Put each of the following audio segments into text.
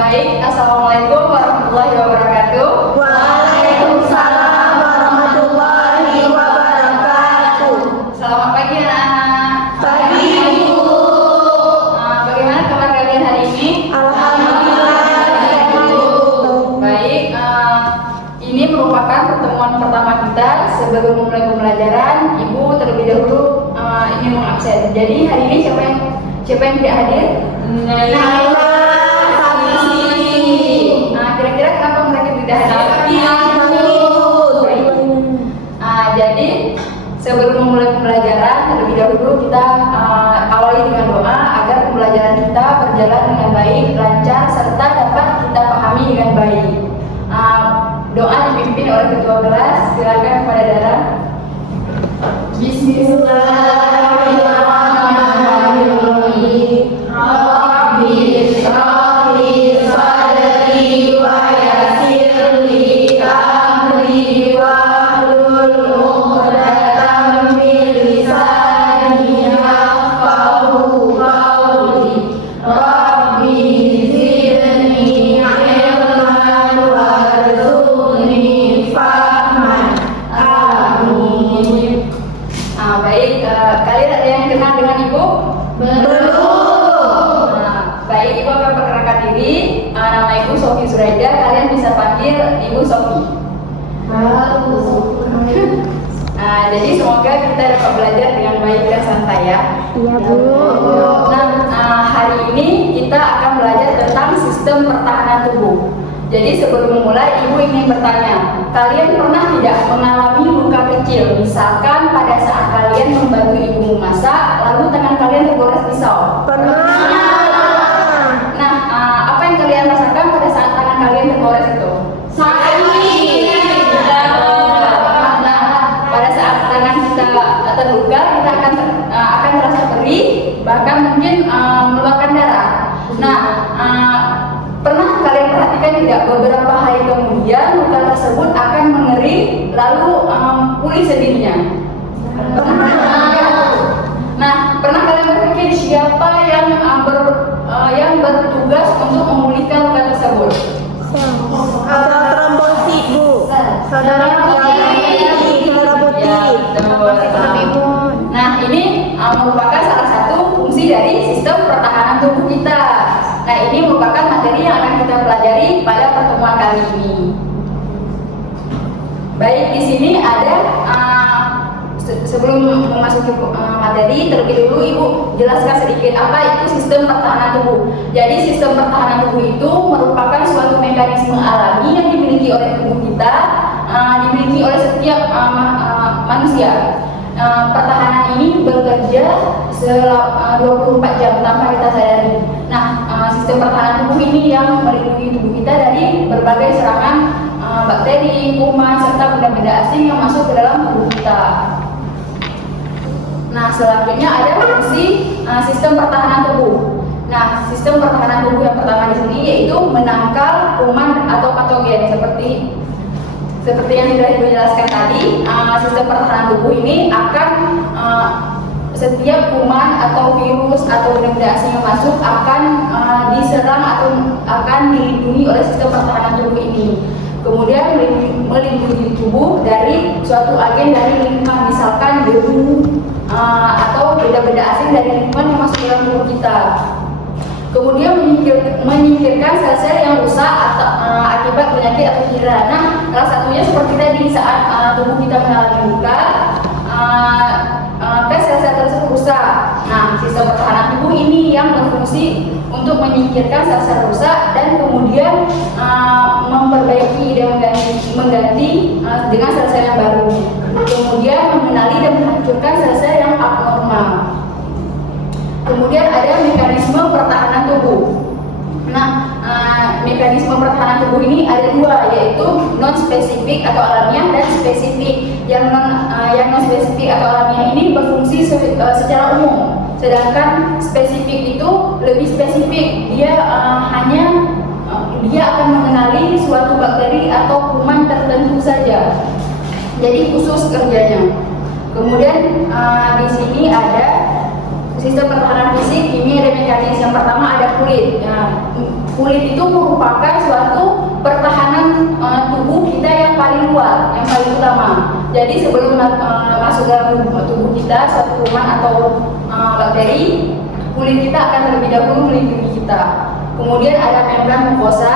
Baik, Assalamualaikum warahmatullahi wabarakatuh. Waalaikumsalam warahmatullahi wabarakatuh. Selamat pagi anak-anak. Pagi Ibu. Bagaimana kabar kalian hari ini? Alhamdulillah baik Ibu. Baik, ini merupakan pertemuan pertama kita. Sebelum memulai pembelajaran, Ibu terlebih dahulu ingin mengabsen. Jadi hari ini siapa yang tidak hadir? Naila, Kira-kira kenapa mereka tidak hadir? Jadi sebelum memulai pembelajaran terlebih dahulu kita awali dengan doa agar pembelajaran kita berjalan dengan baik, lancar, serta dapat kita pahami dengan baik. Doa dipimpin oleh ketua kelas. Silakan kepada Dara. Bismillahirrahmanirrahim. Rabbi shrah li sadri wa yassir li amri wahlul 'uqdatam min lisani yafqahu qawli. Rabbi zidni ilman warzuqni fahman. Amin. Baik, kalian ada yang kenal dengan Ibu? Belum. Baik, Ibu akan perkenalkan diri. Nama Ibu Sofi Zuraida. Kalian bisa panggil Ibu Sofi. Jadi semoga kita dapat belajar dengan baik dan santai ya. Iya Bu. Nah, hari ini kita akan belajar tentang sistem pertahanan tubuh. Jadi sebelum memulai, Ibu ingin bertanya, kalian pernah tidak mengalami luka kecil? Misalkan pada saat kalian membantu ibu memasak, lalu tangan kalian tergores pisau. Pernah. Nah, apa yang kalian rasakan pada saat tangan kalian tergores itu? Sakit. Nah, pada saat tangan kita terluka, kita akan merasa perih, bahkan mungkin mengeluarkan darah. Nah, pernah kalian perhatikan tidak, beberapa hari kemudian luka tersebut akan mengering lalu pulih sendirinya? Nah, pernah kalian berpikir siapa yang bertugas untuk memulihkan luka tersebut? Saudara Putih Bu. Saudara Putih. Nah, ini merupakan salah satu fungsi dari sistem pertahanan tubuh kita. Nah, ini merupakan materi yang akan kita pelajari pada pertemuan kali ini. Baik, di sini ada sebelum memasuki materi, terlebih dulu Ibu jelaskan sedikit apa itu sistem pertahanan tubuh. Jadi sistem pertahanan tubuh itu merupakan suatu mekanisme alami yang dimiliki oleh tubuh kita, dimiliki oleh setiap manusia. Pertahanan ini bekerja selama 24 jam tanpa kita sadari. Nah, sistem pertahanan tubuh ini yang melindungi tubuh kita dari berbagai serangan bakteri, kuman, serta benda-benda asing yang masuk ke dalam tubuh kita. Nah, selanjutnya ada fungsi sistem pertahanan tubuh. Nah, sistem pertahanan tubuh yang pertama di sini yaitu menangkal kuman atau patogen seperti yang sudah Ibu jelaskan tadi. Sistem pertahanan tubuh ini akan setiap kuman atau virus atau benda-benda asing yang masuk akan diserang atau akan dilindungi oleh sistem pertahanan tubuh ini. Kemudian melindungi tubuh dari suatu agen dari lingkungan, misalkan debu atau benda-benda asing dari lingkungan yang masuk ke dalam tubuh kita. Kemudian menyingkirkan sel-sel yang rusak atau akibat penyakit atau cedera. Nah, salah satunya seperti tadi saat tubuh kita mengalami luka, sel-sel tersebut rusak. Nah, sistem pertahanan tubuh ini yang berfungsi untuk menyingkirkan sel-sel rusak dan kemudian memperbaiki dan mengganti dengan sel-sel yang baru. Kemudian mengenali dan menghancurkan sel-sel yang abnormal. Kemudian ada mekanisme pertahanan tubuh. Nah, mekanisme pertahanan tubuh ini ada dua, yaitu non spesifik atau alamiah dan spesifik. Yang non spesifik atau alamiah ini berfungsi secara umum, sedangkan spesifik itu lebih spesifik. Dia akan mengenali suatu bakteri atau kuman tertentu saja. Jadi khusus kerjanya. Kemudian di sini ada sistem pertahanan fisik. Ini ada mekanisme. Yang pertama ada kulit. Kulit itu merupakan suatu pertahanan tubuh kita yang paling luar, yang paling utama. Jadi sebelum masuk dalam tubuh kita suatu kuman atau bakteri, kulit kita akan terlebih dahulu melindungi kita. Kemudian ada membran mukosa,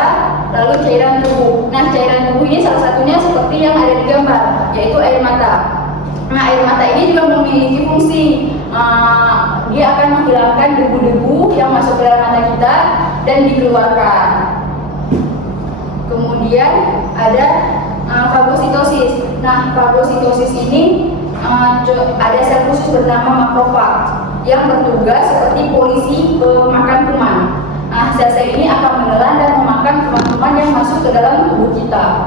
lalu cairan tubuh. Nah, cairan tubuh ini salah satunya seperti yang ada di gambar, yaitu air mata. Nah, air mata ini juga memiliki fungsi. Dia akan menghilangkan debu-debu yang masuk ke dalam mata kita dan dikeluarkan. Kemudian ada fagositosis. Nah, fagositosis ini ada sel khusus bernama makrofag yang bertugas seperti polisi pemakan kuman. Nah, sel-sel ini akan menelan dan memakan kuman-kuman yang masuk ke dalam tubuh kita.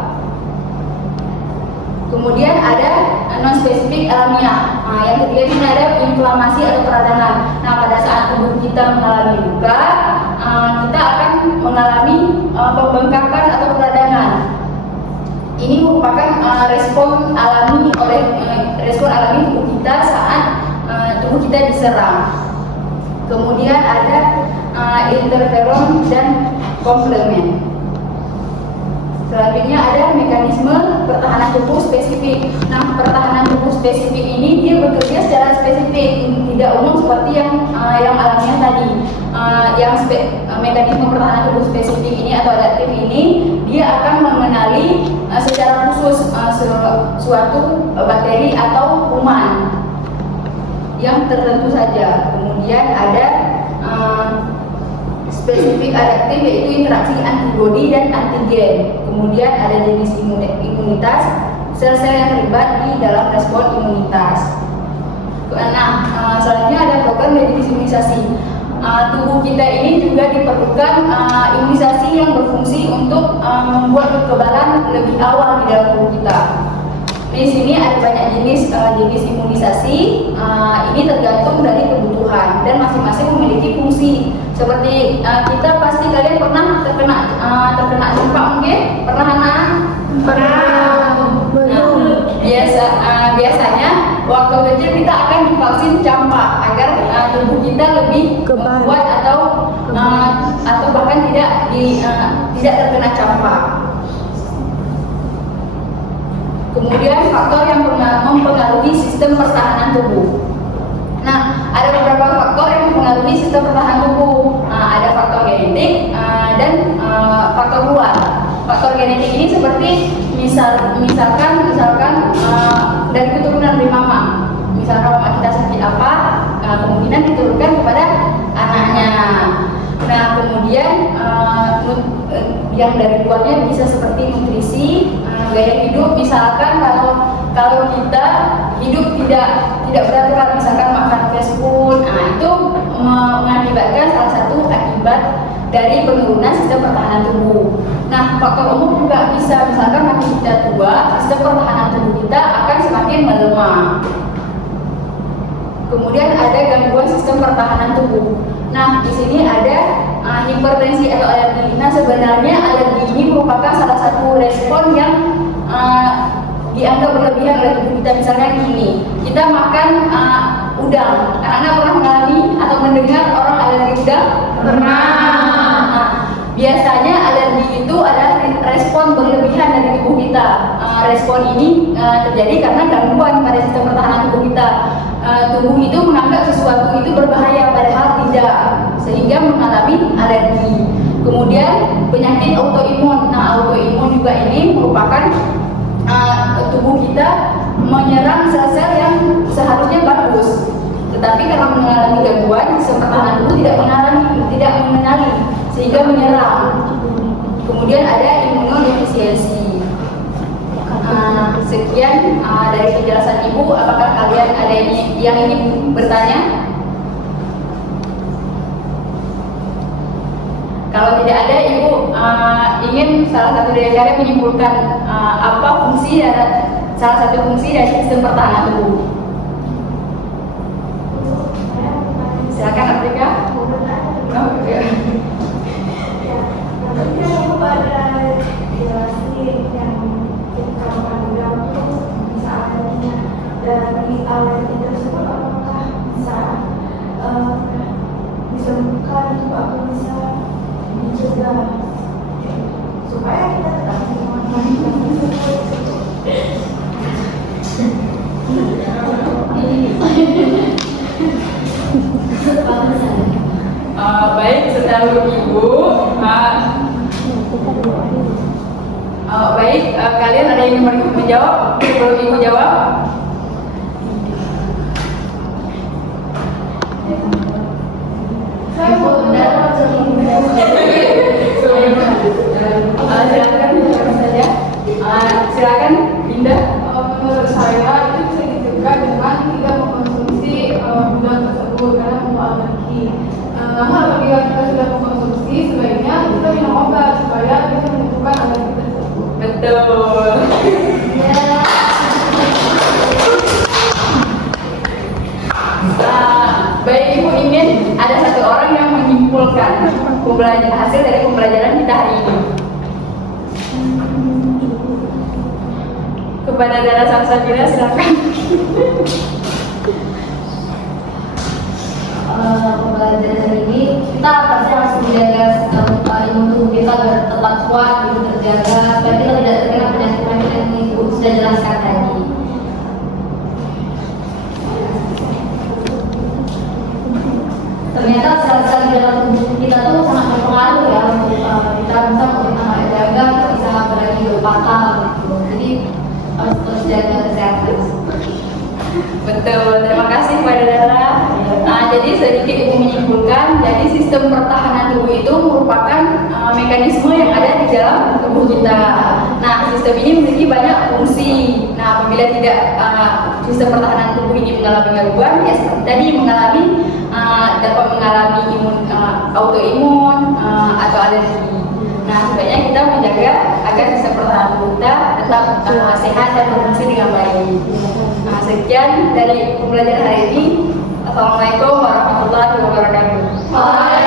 Kemudian ada non-spesifik alamiah. Yang ketiga ini ada inflamasi atau peradangan. Nah, pada saat tubuh kita mengalami luka, kita akan mengalami pembengkakan atau peradangan. Ini merupakan respon alami tubuh kita saat tubuh kita diserang. Kemudian ada interferon dan komplement. Selanjutnya ada mekanisme pertahanan tubuh spesifik. Nah, pertahanan tubuh spesifik ini dia bekerja secara spesifik, tidak umum seperti yang alamiah tadi. Mekanisme pertahanan tubuh spesifik ini atau adaptif ini dia akan mengenali secara khusus suatu bakteri atau kuman yang tertentu saja. Kemudian ada spesifik adaptif, yaitu interaksi antibodi dan antigen. Kemudian ada jenis imunitas, sel-sel yang terlibat di dalam respon imunitas. Nah, selanjutnya ada program dan jenis imunisasi. Tubuh kita ini juga diperlukan imunisasi yang berfungsi untuk membuat kekebalan lebih awal di dalam tubuh kita. Di sini ada banyak jenis imunisasi. Ini tergantung dari kebutuhan dan masing-masing memiliki fungsi. Seperti kita pasti kalian pernah terkena campak mungkin? Pernah anak? Pernah. Biasanya waktu kecil kita akan divaksin campak agar tubuh kita lebih kuat atau bahkan tidak terkena campak. Kemudian faktor yang mempengaruhi sistem pertahanan tubuh. Nah, ada beberapa faktor yang mempengaruhi sistem pertahanan tubuh. Ada faktor genetik dan faktor luar. Faktor genetik ini seperti misalkan dari keturunan dari mama. Misalkan mama kita sakit apa, kemungkinan diturunkan kepada anaknya. Nah, kemudian yang dari luarnya bisa seperti nutrisi, gaya hidup. Misalkan kalau kita hidup tidak beraturan, misalkan makan fast food, itu mengakibatkan salah satu akibat dari penurunan sistem pertahanan tubuh. Nah, faktor umum juga bisa, misalkan makin kita tua, sistem pertahanan tubuh kita akan semakin melemah. Kemudian ada gangguan sistem pertahanan tubuh. Nah, di sini ada hipertensi atau alergi. Nah, sebenarnya alergi ini merupakan salah satu respon yang dianggap berlebihan oleh tubuh kita. Misalnya gini, kita makan udang. Anak-anak pernah mengalami atau mendengar orang alergi udang? Pernah. Nah, biasanya alergi itu adalah respon respon berlebihan dari tubuh kita. Respon ini terjadi karena gangguan pada sistem pertahanan tubuh kita. Tubuh itu menganggap sesuatu itu berbahaya padahal tidak, sehingga mengalami alergi. Kemudian penyakit autoimun. Nah, autoimun juga ini merupakan tubuh kita menyerang sel-sel yang seharusnya bagus, tetapi karena mengalami gangguan, sistem pertahanan tubuh tidak mengenali sehingga menyerang. Kemudian ada imunodefisiensi. Sekian dari penjelasan Ibu. Apakah kalian ada yang ingin bertanya? Kalau tidak ada, Ibu ingin salah satu dari kalian menyimpulkan apa fungsi salah satu fungsi dari sistem pertahanan tubuh. Silakan, Afrika. Dari alergi tersebut apakah bisa disembuhkan atau apa bisa dicegah supaya kita tetap Baik, setelah Ibu. Baik, kalian ada yang ingin menjawab? Sebelum Ibu jawab. saya mau Silakan, Indah. Menurut saya itu bisa dicegah dengan tidak mengkonsumsi bulan tersebut karena membawa alergi. Namun apabila kita sudah mengkonsumsi, sebaiknya kita minum obat supaya bisa menyembuhkan alergi tersebut. Betul. Baik, Ibu ingin ada satu orang yang menyimpulkan hasil dari pembelajaran kita hari ini. Kepada Dara Samsabila, silakan. Pembelajaran hari ini kita pasti harus menjaga imun tubuh kita agar tetap kuat, terjaga supaya kita tidak terkena penyakit yang Ibu sudah jelaskan tadi. Ternyata sel-sel di dalam tubuh kita tuh sangat berpengaruh ya untuk kita bisa jaga, kita bisa berani berpatah gitu. Jadi harus terus jaga kesehatan. Betul, terima kasih kepada Dara. Jadi sedikit Ibu menyimpulkan, jadi sistem pertahanan tubuh itu merupakan mekanisme yang ada di dalam tubuh kita. Nah, sistem ini memiliki banyak fungsi. Nah, apabila tidak sistem pertahanan tubuh ini mengalami gangguan, ya seperti tadi dapat mengalami autoimun atau alergi. Nah, sebaiknya kita menjaga agar sistem pertahanan tubuh kita tetap sehat dan berfungsi dengan baik. Nah, sekian dari pembelajaran hari ini. Assalamualaikum warahmatullahi wabarakatuh.